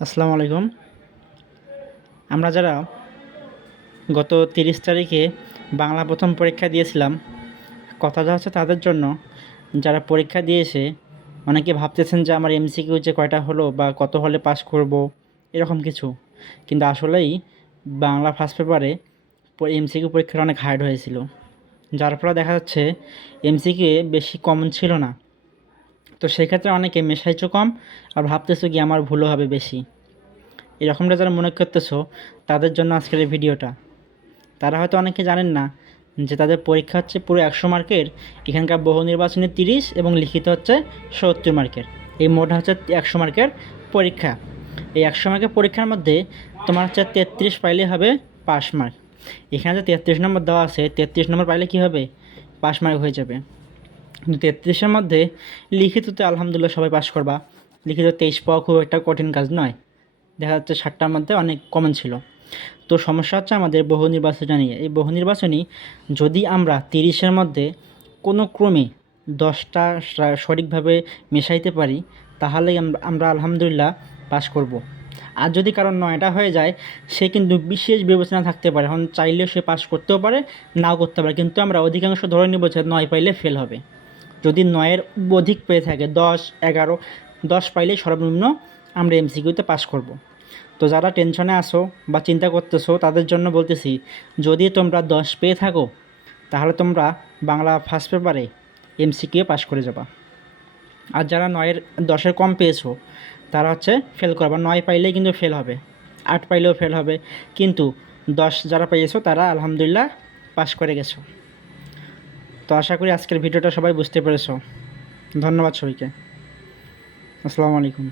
আসসালামু আলাইকুম। আমরা যারা গত 30 তারিখে বাংলা প্রথম পরীক্ষা দিয়েছিলাম, কথাটা হচ্ছে তাদের জন্য যারা পরীক্ষা দিয়েছে। অনেকে ভাবতেছেন যে আমার এমসিকিউ যে কয়টা হলো বা কত হলে পাস করব, এরকম কিছু। কিন্তু আসলেই বাংলা ফার্স্ট পেপারে এমসিকিউ পরীক্ষাটা অনেক হার্ড হয়েছিল, যার ফলে দেখা যাচ্ছে এমসিকিউ বেশি কমন ছিল না। তো সেক্ষেত্রে অনেকে মেশাইছো কম আর ভাবতেছো কি আমার ভুলও হবে বেশি। এরকমটা যারা মনে করতেছো, তাদের জন্য আজকের এই ভিডিওটা। তারা হয়তো অনেকে জানেন না যে তাদের পরীক্ষা হচ্ছে পুরো 100 মার্কের। এখানকার বহু নির্বাচনী 30 এবং লিখিত হচ্ছে 70 মার্কের। এই মোট হচ্ছে 100 মার্কের পরীক্ষা। এই 100 মার্কের পরীক্ষার মধ্যে তোমার হচ্ছে 33 পাইলে হবে পাস মার্ক। এখানে যে 33 নম্বর দেওয়া আছে, 33 নম্বর পাইলে কী হবে? পাস মার্ক হয়ে যাবে। কিন্তু 33-এর মধ্যে লিখিততে আলহামদুলিল্লাহ সবাই পাস করবা। লিখিত 23 পাওয়া খুব একটা কঠিন কাজ নয়। দেখা যাচ্ছে 60টার মধ্যে অনেক কমন ছিল। তো সমস্যা হচ্ছে আমাদের বহু নির্বাচনী নিয়ে। এই বহু নির্বাচনী যদি আমরা 30-এর মধ্যে কোনো ক্রমে 10টা সঠিকভাবে মেশাইতে পারি, তাহলেই আমরা আলহামদুলিল্লাহ পাস করব। আর যদি কারণ 9টা হয়ে যায়, সে কিন্তু বিশেষ বিবেচনা থাকতে পারে। এখন চাইলেও সে পাস করতেও পারে, নাও করতে পারে। কিন্তু আমরা অধিকাংশ ধরে নিব যে 9 পাইলে ফেল হবে। যদি 9-এর অধিক পেয়ে থাকে, 10, 11, 10 পাইলেই সর্বনিম্ন আমরা এমসিকিউতে পাস করব। তো যারা টেনশনে আসো বা চিন্তা করতেছো, তাদের জন্য বলতেছি, যদি তোমরা 10 পেয়ে থাকো, তাহলে তোমরা বাংলা ফার্স্ট পেপারে এমসিকিউ পাস করে যাবা। আর যারা 10-এর কম পেয়েছো, তারা হচ্ছে ফেল করবা। 9 পাইলেই কিন্তু ফেল হবে, 8 পাইলেও ফেল হবে। কিন্তু 10 যারা পেয়েছো তারা আলহামদুলিল্লাহ পাস করে গেছো। তো আশা করি আজকের ভিডিওটা সবাই বুঝতে পেরেছো। ধন্যবাদ সবাইকে। আসসালামু আলাইকুম।